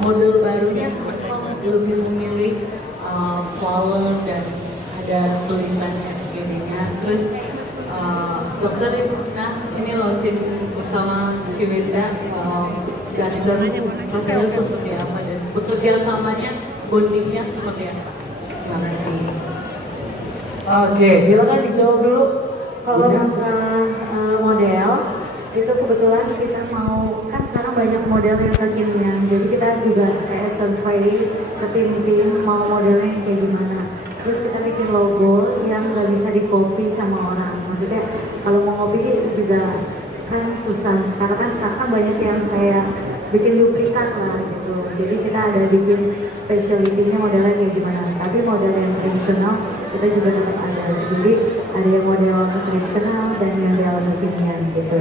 model barunya memang lebih memilih flower dan ada tulisan SGD-nya. Terus dokter ini launching bersama Shiwinda Duster rasanya seperti apa dan bekerja samanya bondingnya seperti apa? Terima kasih. Oke, silakan dijawab dulu. Kalau masalah model, itu kebetulan kita mau, kan sekarang banyak model yang kekinian, jadi kita juga kayak survei ke tim-tim mau modelnya yang kayak gimana. Terus kita bikin logo yang nggak bisa di copy sama orang. Maksudnya kalau mau copy juga kan susah, karena kan sekarang kan banyak yang kayak bikin duplikat lah gitu. Jadi kita ada bikin specialty-nya modelnya kayak gimana. Tapi model yang tradisional kita juga tetap ada. Jadi ada yang model tradisional dan model kekinian gitu.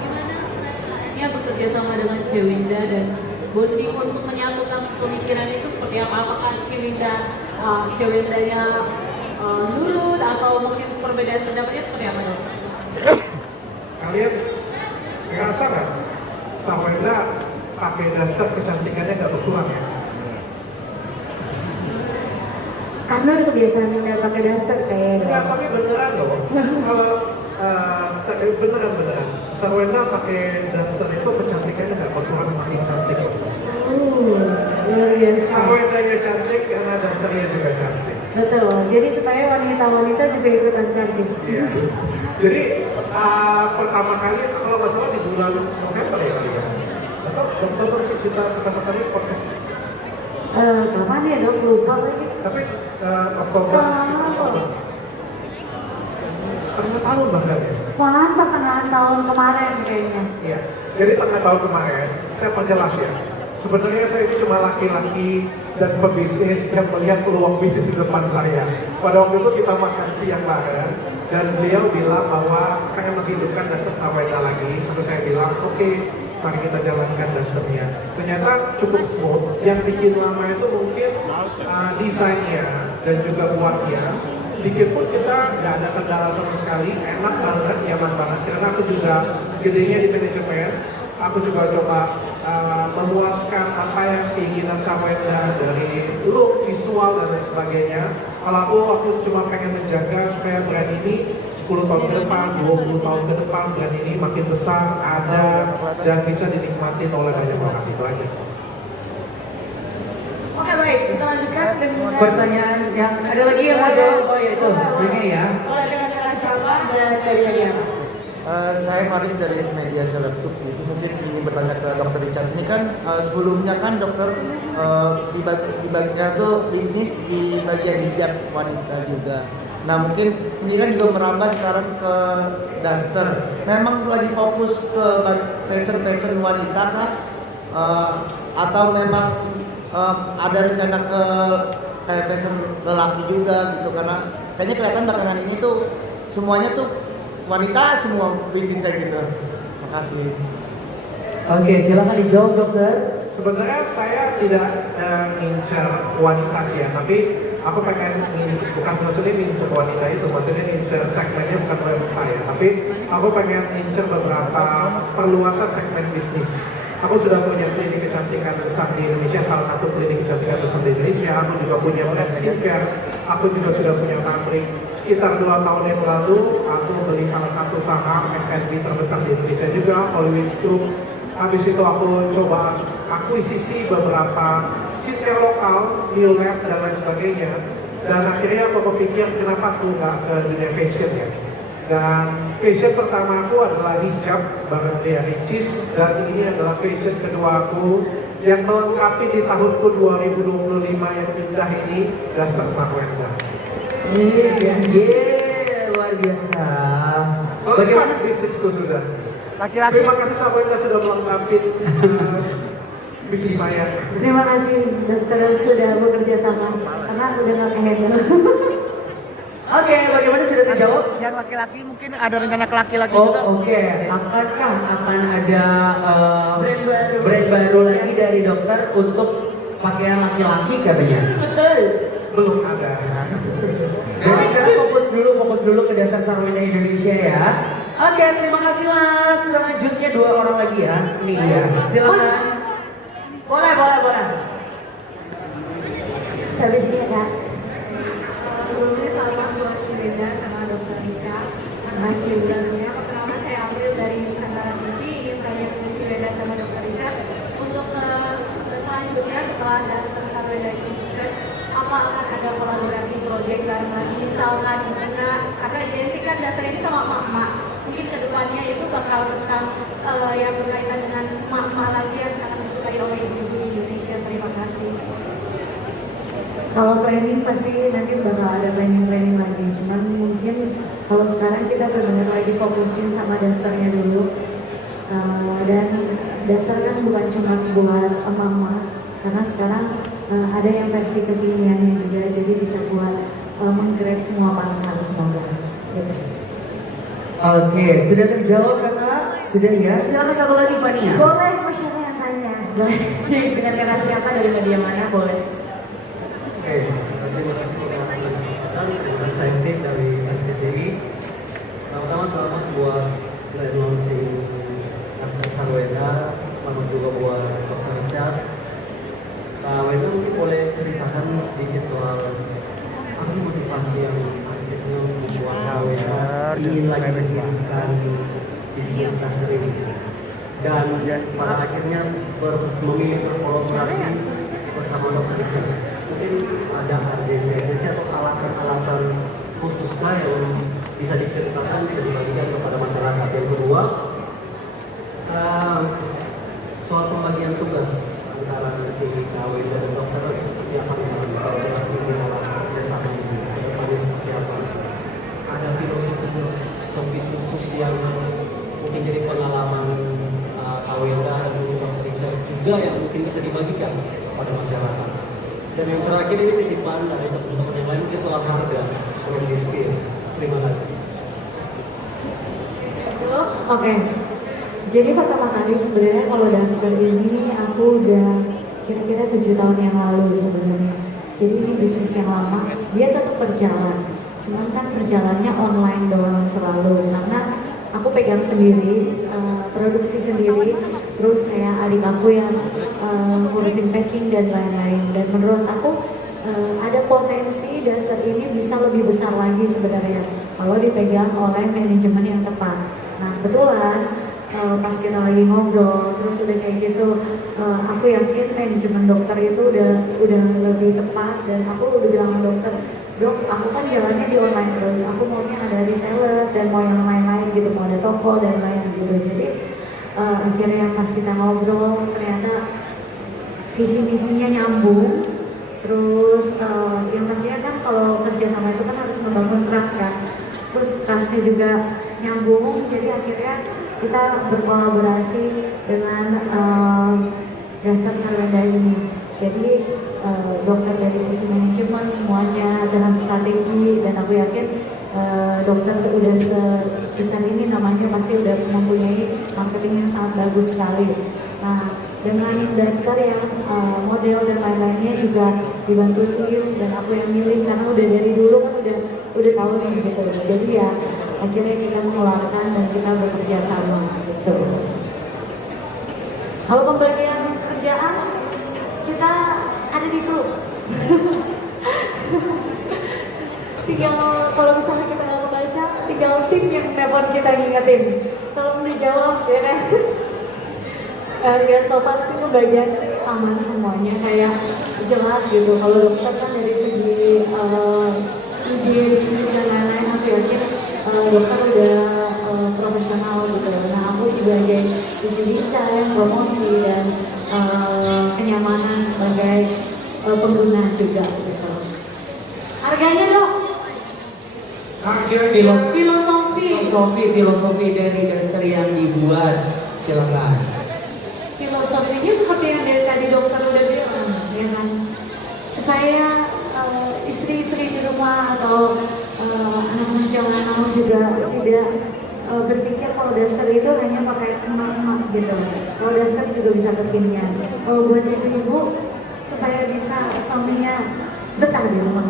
Gimana bekerja sama dengan Shiwinda dan bonding untuk menyatukan pemikiran itu seperti apa? Apakah Shiwindanya nurut atau mungkin perbedaan pendapatnya seperti apa dong? Kalian ngerasa nggak Shiwinda pakai daster kecantikannya nggak berkurang ya? Karena udah kebiasaan nggak pakai daster kayaknya. Enggak, tapi beneran loh. Kalau beneran Shiwinda pakai daster itu kecantikannya nggak berkurang, makin cantik. Luar biasa. Shiwindanya cantik karena dasternya juga cantik. Betul. Jadi supaya wanita-wanita juga ikutan cantik. Iya. Jadi pertama kali kalau nggak salah di bulan November ya kali ya. Atau Oktober sih kita pertama kali podcast. Kapan ya dok? Lupa lagi. Tapi Oktober. Tengah tahun bahkan ya. Malahan pertengahan tahun kemarin kayaknya. Iya. Jadi tengah tahun kemarin saya perjelas ya. Sebenarnya saya ini cuma laki-laki dan pebisnis yang melihat peluang bisnis di depan saya. Pada waktu itu kita makan siang bareng dan beliau bilang bahwa pengen menghidupkan Duster Shiwinda lagi. Terus saya bilang, oke, mari kita jalankan Dusternya. Ternyata cukup smooth. Yang bikin lama itu mungkin desainnya dan juga buatnya. Sedikit pun kita nggak ada kendala sama sekali, enak banget, nyaman banget. Karena aku juga gedenya di manajemen, aku juga coba memuaskan apa yang keinginan Shiwinda dari look, visual dan lain sebagainya. Kalau aku cuma pengen menjaga supaya brand ini 10 tahun ke depan, 20 tahun ke depan brand ini makin besar, ada dan bisa dinikmati oleh banyak orang. Itu aja sih. Oke baik, kita lanjutkan dengan Pertanyaan yang ada lagi yang mau jawab? Oh ya itu, ini ya. mulai dengan kata siapa dan dari apa? Saya Faris dari media Selebtube. Itu mungkin ingin bertanya ke Dokter Richard. Ini kan sebelumnya kan dokter di bagian tuh bisnis di bagian hijab wanita juga. Nah mungkin ini kan juga merambah sekarang ke Duster. Memang lagi fokus ke fashion wanita kah? Atau memang ada rencana ke kayak fashion lelaki juga gitu? Karena kayaknya kelihatan belakangan ini tuh semuanya tuh wanita semua bisnisnya gitu. Makasih. Oke, silakan dijawab dokter. Sebenarnya saya tidak ngincer wanita sih ya, tapi aku pengen bukan maksudnya ngincer wanita itu, maksudnya ngincer segmennya bukan wanita ya, tapi aku pengen ngincer beberapa perluasan segmen bisnis. Aku sudah punya klinik kecantikan besar di Indonesia, salah satu klinik kecantikan besar di Indonesia. Aku juga punya brand skincare. Aku juga sudah punya pabrik. Sekitar 2 tahun yang lalu, aku beli salah satu saham F&B terbesar di Indonesia juga, Hollywood Group. Habis itu aku coba akuisisi beberapa skincare lokal, New Lab dan lain sebagainya. Dan akhirnya aku kepikir kenapa aku nggak ke dunia fashion ya. Dan fashion pertama aku adalah hijab bareng Dea Ricis, dan ini adalah fashion kedua aku yang melengkapi di tahunku 2025 yang indah ini, Duster Shiwinda. Luar biasa. Bagaimana bisnisku sudah? Laki-laki. Terima kasih Shiwinda sudah melengkapi bisnis saya. Terima kasih dokter sudah bekerja sama karena udah nggak kehandle. Oke, bagaimana sudah dijawab? Yang laki-laki mungkin ada rencana ke laki-laki Oh juga. oke, akankah akan ada brand baru lagi dari dokter untuk pakaian laki-laki katanya? Betul. Belum ada. Jadi sekarang fokus dulu ke Duster Shiwinda Indonesia ya. Oke, terima kasih mas. Selanjutnya 2 orang lagi ya, ini dia. Silakan. Boleh. Service ini ya. Sebelumnya selamat buat Ciwenda sama Dokter Rica. Terima kasih sebelumnya. Pertama saya April dari Nusantara TV ingin tanya ke Ciwenda sama Dokter Rica untuk selanjutnya setelah Daster Sarwenda ini sukses, apa akan ada kolaborasi proyek lain lagi misalkan karena identik kan Daster ini sama emak-emak. Mungkin kedepannya itu bakal tentang yang berkaitan dengan emak-emak lagi yang sangat disukai oleh ibu-ibu Indonesia. Terima kasih. Kalau planning pasti nanti bakal ada planning lagi. Cuman mungkin kalau sekarang kita benar-benar lagi fokusin sama dasternya dulu. Dan dasar kan bukan cuma buat emak-emak, karena sekarang ada yang versi kekiniannya juga, jadi bisa buat menggrab semua pasar semoga. Gitu. Oke, sudah terjawab kakak? Sudah ya? Silakan satu lagi Fania. Boleh, mau siapa yang tanya? Boleh. Dengan kata siapa dari media mana boleh? Oke, terima kasih telah kesempatan. Saya Tim dari RCTI. Pertama-tama selamat buat grand launching Daster Sarwenda. Selamat juga buat Dr. Richard. Pak Wenda mungkin boleh ceritakan sedikit soal apa sih motivasi yang akhirnya membuat Pak Wenda ingin lagi mendirikan bisnis Daster ini, dan pada akhirnya memilih berkolaborasi bersama Dr. Richard. Mungkin ada urgensi atau alasan-alasan khusus yang bisa diceritakan, bisa dibagikan kepada masyarakat. Yang kedua, soal pembagian tugas antara nanti KW dan dokter nanti seperti apa dalam kolaborasi di dalam kerjasama ini, ke depannya seperti apa? Ada filosofi khusus yang mungkin jadi pengalaman Kawenda dan mungkin Dr. Richard juga yang mungkin bisa dibagikan kepada masyarakat. Dan yang terakhir ini titipan dari teman-teman yang lain mungkin soal harga yang di-spill. Terima kasih. Oke. Jadi pertama kali sebenarnya kalau daftar ini aku udah kira-kira 7 tahun yang lalu sebenarnya. Jadi ini bisnis yang lama, dia tetap berjalan. Cuman kan berjalannya online doang selalu karena aku pegang sendiri, produksi sendiri, terus kayak adik aku yang ngurusin packing dan lain-lain. Dan menurut aku ada potensi Daster ini bisa lebih besar lagi sebenarnya kalau dipegang oleh manajemen yang tepat. Nah kebetulan pas kita lagi ngobrol, terus udah kayak gitu, aku yakin manajemen dokter itu udah lebih tepat. Dan aku udah bilang sama dokter, dok, aku kan jalannya di online terus, aku maunya ada reseller dan mau yang lain-lain gitu, mau ada toko dan lain gitu. Jadi akhirnya pas kita ngobrol ternyata visi-visinya nyambung. Terus yang pastinya kan kalau kerja sama itu kan harus membangun trust kan, terus trustnya juga nyambung. Jadi akhirnya kita berkolaborasi dengan Daster Sarwenda ini. Jadi dokter dari sisi manajemen semuanya dengan strategi, dan aku yakin dokter udah sebesar ini namanya pasti udah mempunyai marketing yang sangat bagus sekali. Nah dengan Daster yang model dan lain-lainnya juga dibantu tim, dan aku yang milih karena udah dari dulu kan udah tahu nih gitu. Jadi ya akhirnya kita mengeluarkan dan kita bekerja sama gitu. Kalau pembagian pekerjaan kita ada di grup. Tinggal kalau misalnya kita nggak kebaca, tinggal tim yang telepon kita ngingetin. Tolong dijawab ya kan. Ya so far sih pembagian sih aman semuanya, kayak jelas gitu. Kalau dokter kan dari segi ide bisnis dan lain-lain, aku yakin dokter udah profesional gitu. Nah aku sebagai sisi desain, promosi dan kenyamanan sebagai pengguna juga gitu. Harganya dok? Filosofi dari Daster yang dibuat, silakan. Filosofinya seperti yang dari tadi dokter udah bilang, ya kan? Supaya istri-istri di rumah atau anak-anak jalanan juga tidak berpikir kalau Daster itu hanya pakai emak-emak gitu. Kalau Daster juga bisa kekinian. Kalau buat ibu-ibu supaya bisa suaminya betah di rumah.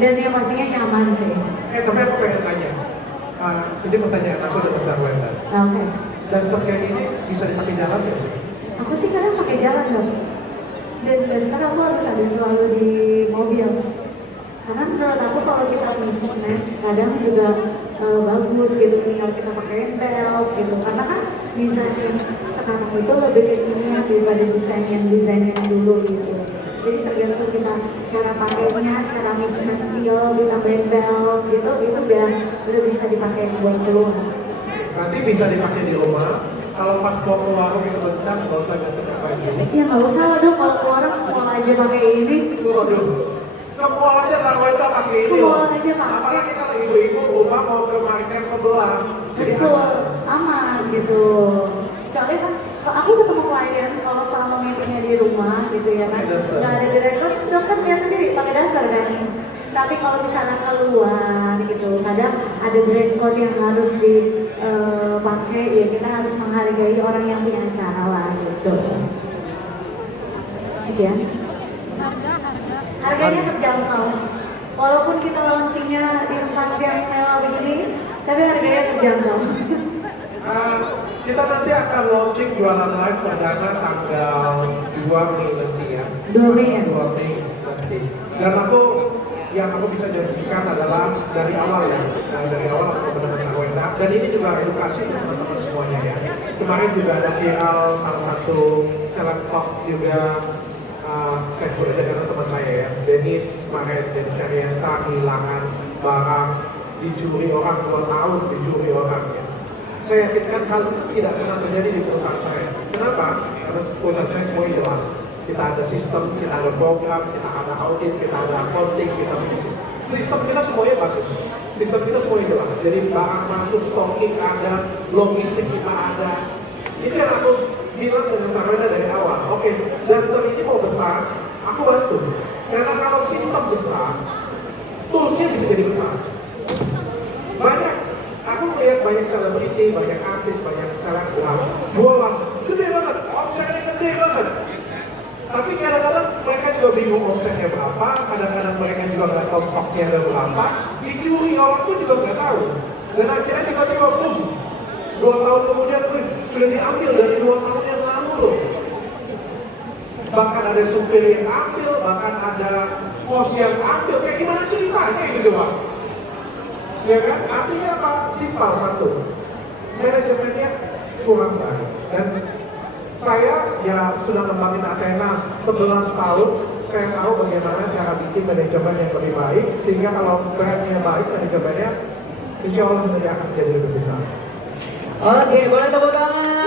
Dan yang pastinya nyaman sih. Tapi aku pengen tanya. Jadi pertanyaan aku udah besar Wenda. Oke. Duster kayak gini bisa dipakai jalan nggak sih? Aku sih kadang pakai jalan dong. Dan sekarang aku harus ada selalu di mobil. Karena menurut aku kalau kita mismatch kadang juga bagus gitu, tinggal kita pakai belt gitu. Karena kan desain yang sekarang itu lebih kekinian daripada desain yang dulu gitu. Jadi tergantung kita cara pakainya, cara mismatch tinggal ditambahin belt gitu, itu udah bisa dipakai buat keluar. Nanti bisa dipakai di rumah. Kalau pas mau ke warung sebentar, nggak usah ganti pakai ini. Ya nggak usah lah dong, kalau orang mau aja pakai ini. Waduh, ke mall aja Sarwenda pakai ini. Ke mall loh. aja pakai. Apalagi kalau ibu-ibu rumah mau ke market sebelah. Jadi Betul, aman gitu. Soalnya kan aku ketemu klien kalau selama meetingnya di rumah gitu ya kan, Pakai dasar. nggak ada di restoran, dok kan biasa sendiri pakai dasar kan. Tapi kalau misalnya keluar gitu, kadang ada dress code yang harus dipakai, ya kita harus menghargai orang yang punya acara lah gitu. Sekian. Harganya terjangkau. Walaupun kita launchingnya di tempat yang mewah begini, tapi harganya terjangkau. Kita nanti akan launching jualan live perdana tanggal 2 Mei nanti ya. 2 Mei ya? 2 Mei nanti. Dan yang aku bisa janjikan adalah dari awal ya. Nah, dari awal aku benar-benar Sarwenda. Dan ini juga edukasi untuk teman-teman semuanya ya. Kemarin juga ada viral salah satu seleb talk juga. Saya sebut aja karena teman saya ya. Dennis Maret dan Syariesta kehilangan barang, dicuri orang 2 tahun, dicuri orang ya. Saya yakinkan hal itu tidak pernah terjadi di perusahaan saya. Kenapa? Karena perusahaan saya semuanya jelas. Kita ada sistem, kita ada program, kita ada audit, kita ada accounting, kita punya sistem kita semuanya bagus. Sistem kita semuanya jelas. Jadi barang masuk, stocking ada, logistik kita ada. Ini yang aku bilang dengan Sarwenda dari awal. Oke, Duster ini mau besar, aku bantu. Karena kalau sistem besar, toolsnya bisa jadi besar. Banyak, aku melihat banyak selebriti, banyak artis, banyak selebgram jualan gede banget, omsetnya gede banget. Tapi kadang-kadang mereka juga bingung omsetnya berapa, kadang-kadang mereka juga nggak tahu stoknya ada berapa, dicuri orang pun juga nggak tahu. Dan akhirnya tiba-tiba boom, 2 tahun kemudian, sudah diambil dari 2 tahun yang lalu loh. Bahkan ada supir yang ambil, bahkan ada pos yang ambil, kayak gimana ceritanya gitu Pak? Ya kan? Artinya apa? Simpel satu, manajemennya kurang baik. Dan saya ya sudah ngembangin Athena 11 tahun, saya tahu bagaimana cara bikin manajemen yang lebih baik, sehingga kalau brandnya baik, manajemennya insya Allah nanti akan menjadi lebih besar. Oke, boleh tepuk tangan.